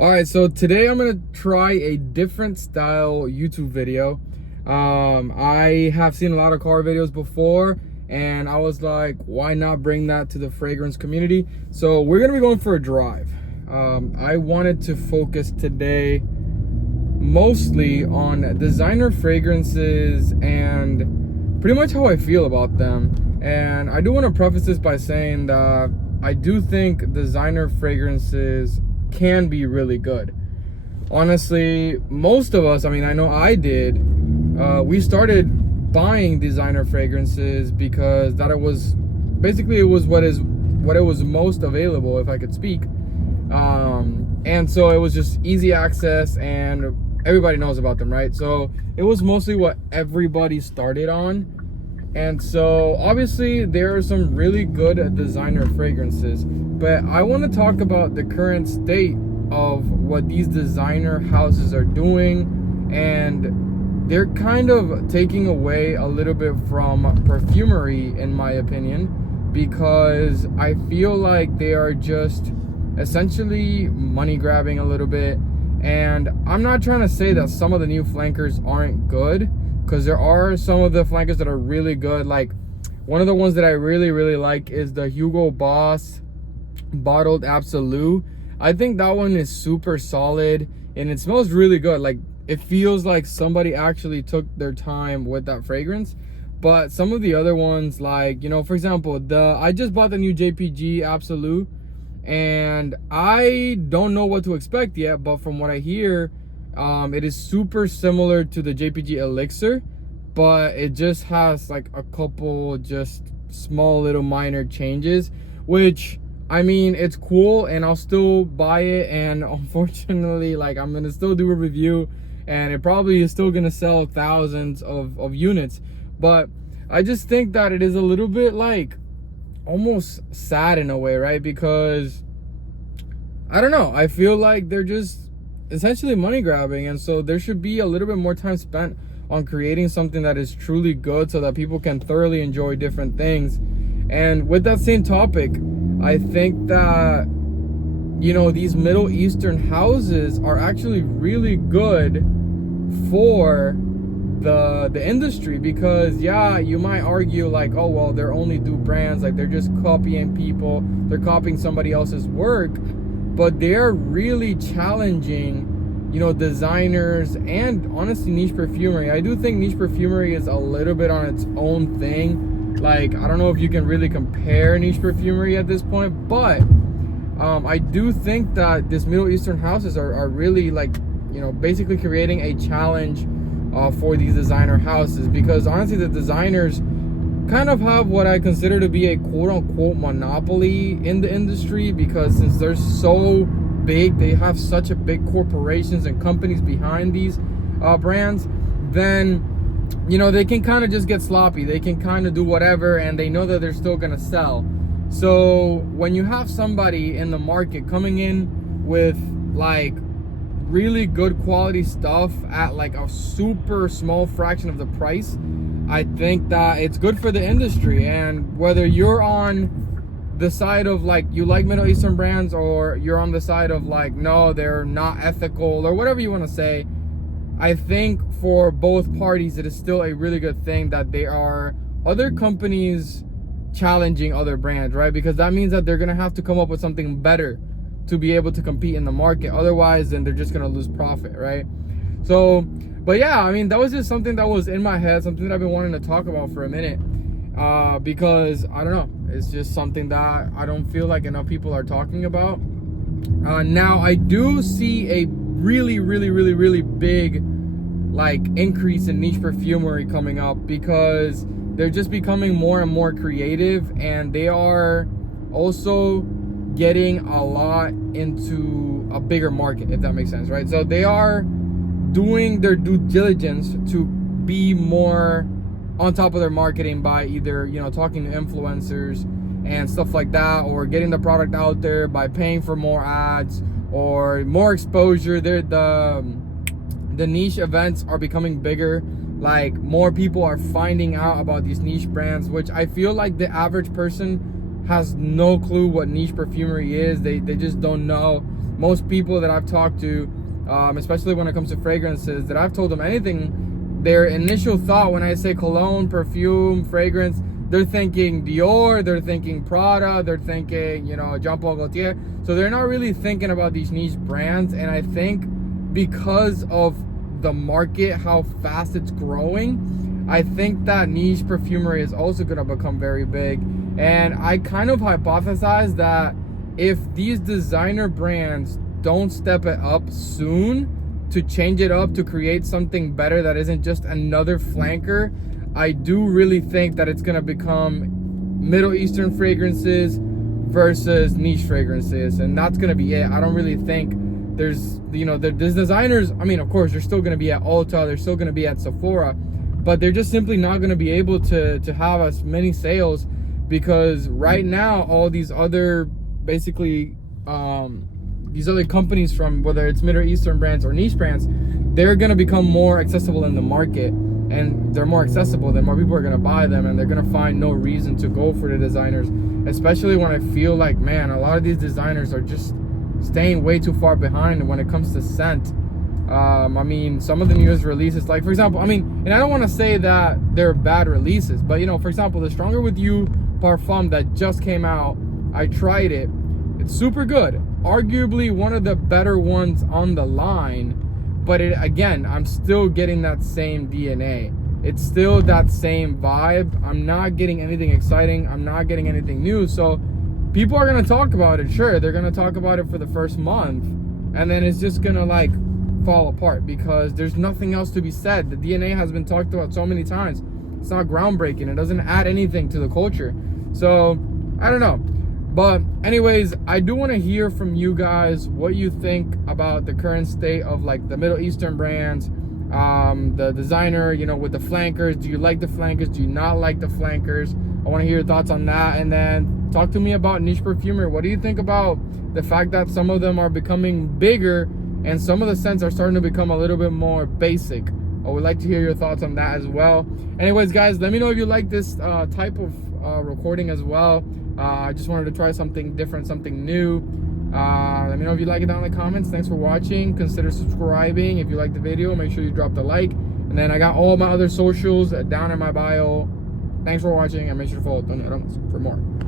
Alright, so today I'm gonna try a different style YouTube video. I have seen a lot of car videos before, and I was like, why not bring that to the fragrance community? So we're gonna be going for a drive. I wanted to focus today mostly on designer fragrances and pretty much how I feel about them. And I do want to preface this by saying that I do think designer fragrances can be really good. Honestly, most of us, I mean, I know I did, we started buying designer fragrances because that it was what it was most available, if I could speak. And so it was just easy access and everybody knows about them, right? So it was mostly what everybody started on. And so obviously there are some really good designer fragrances, but I want to talk about the current state of what these designer houses are doing, and they're kind of taking away a little bit from perfumery, in my opinion, because I feel like they are just essentially money grabbing a little bit. And I'm not trying to say that some of the new flankers aren't good, because there are some of the flankers that are really good. Like one of the ones that I really like is the Hugo Boss Bottled Absolute. I think that one is super solid and it smells really good. Like it feels like somebody actually took their time with that fragrance. But some of the other ones, like, you know, for example, I just bought the new JPG Absolute, and I don't know what to expect yet, but from what I hear, it is super similar to the JPG Elixir, but it just has like a couple just small little minor changes, which, I mean, it's cool and I'll still buy it. And unfortunately, like, I'm gonna still do a review and it probably is still gonna sell thousands of units. But I just think that it is a little bit like almost sad in a way, right? Because I don't know, I feel like they're just essentially money grabbing, and so there should be a little bit more time spent on creating something that is truly good so that people can thoroughly enjoy different things. And with that same topic, I think that, you know, these Middle Eastern houses are actually really good for the industry, because yeah, you might argue like, oh well, they're only dupe brands, like they're just copying people, they're copying somebody else's work. But they're really challenging, you know, designers and honestly niche perfumery. I do think niche perfumery is a little bit on its own thing. Like, I don't know if you can really compare niche perfumery at this point, but I do think that this Middle Eastern houses are really, like, you know, basically creating a challenge for these designer houses, because honestly the designers kind of have what I consider to be a quote-unquote monopoly in the industry, because since they're so big, they have such a big corporations and companies behind these brands, then, you know, they can kind of just get sloppy. They can kind of do whatever, and they know that they're still gonna sell. So when you have somebody in the market coming in with like really good quality stuff at like a super small fraction of the price, I think that it's good for the industry. And whether you're on the side of like you like Middle Eastern brands, or you're on the side of like, no, they're not ethical, or whatever you want to say, I think for both parties it is still a really good thing that there are other companies challenging other brands, right? Because that means that they're gonna have to come up with something better to be able to compete in the market. Otherwise, then they're just gonna lose profit, right? So, but yeah, I mean, that was just something that was in my head, something that I've been wanting to talk about for a minute, because I don't know, it's just something that I don't feel like enough people are talking about. Now I do see a really big like increase in niche perfumery coming up, because they're just becoming more and more creative, and they are also getting a lot into a bigger market, if that makes sense, right? So they are doing their due diligence to be more on top of their marketing by either, you know, talking to influencers and stuff like that, or getting the product out there by paying for more ads or more exposure. The niche events are becoming bigger. Like, more people are finding out about these niche brands, which I feel like the average person has no clue what niche perfumery is. They just don't know. most people that I've talked to, especially when it comes to fragrances, that I've told them anything, their initial thought when I say cologne, perfume, fragrance, they're thinking Dior, they're thinking Prada, they're thinking, you know, Jean Paul Gaultier. So they're not really thinking about these niche brands. And I think because of the market, how fast it's growing, I think that niche perfumery is also going to become very big. And I kind of hypothesize that if these designer brands don't step it up soon to change it up, to create something better that isn't just another flanker, I do really think that it's going to become Middle Eastern fragrances versus niche fragrances. And that's going to be it. I don't really think there's, you know, there's designers. I mean, of course, they're still going to be at Ulta. They're still going to be at Sephora. But they're just simply not going to be able to have as many sales, because right now, all these other, basically, these other companies, from whether it's Middle Eastern brands or niche brands, they're going to become more accessible in the market. And they're more accessible, then more people are going to buy them, and they're going to find no reason to go for the designers, especially when I feel like, man, a lot of these designers are just staying way too far behind when it comes to scent. I mean, some of the newest releases, like, for example, I mean, and I don't want to say that they're bad releases, but, you know, for example, the Stronger With You Parfum that just came out, I tried it. It's super good. Arguably one of the better ones on the line. But again, I'm still getting that same DNA. It's still that same vibe. I'm not getting anything exciting. I'm not getting anything new. So people are going to talk about it. Sure, they're going to talk about it for the first month. And then it's just going to like fall apart because there's nothing else to be said. The DNA has been talked about so many times. It's not groundbreaking. It doesn't add anything to the culture. So I don't know. But anyways, I do want to hear from you guys what you think about the current state of like the Middle Eastern brands, the designer, you know, with the flankers. Do you like the flankers? Do you not like the flankers? I want to hear your thoughts on that. And then talk to me about niche perfumery. What do you think about the fact that some of them are becoming bigger and some of the scents are starting to become a little bit more basic? I would like to hear your thoughts on that as well. Anyways, guys, let me know if you like this type of recording as well. I just wanted to try something different, something new. Let me know if you like it down in the comments. Thanks for watching. Consider subscribing. If you like the video, make sure you drop the like. And then I got all my other socials down in my bio. Thanks for watching, and make sure to follow Tony for more.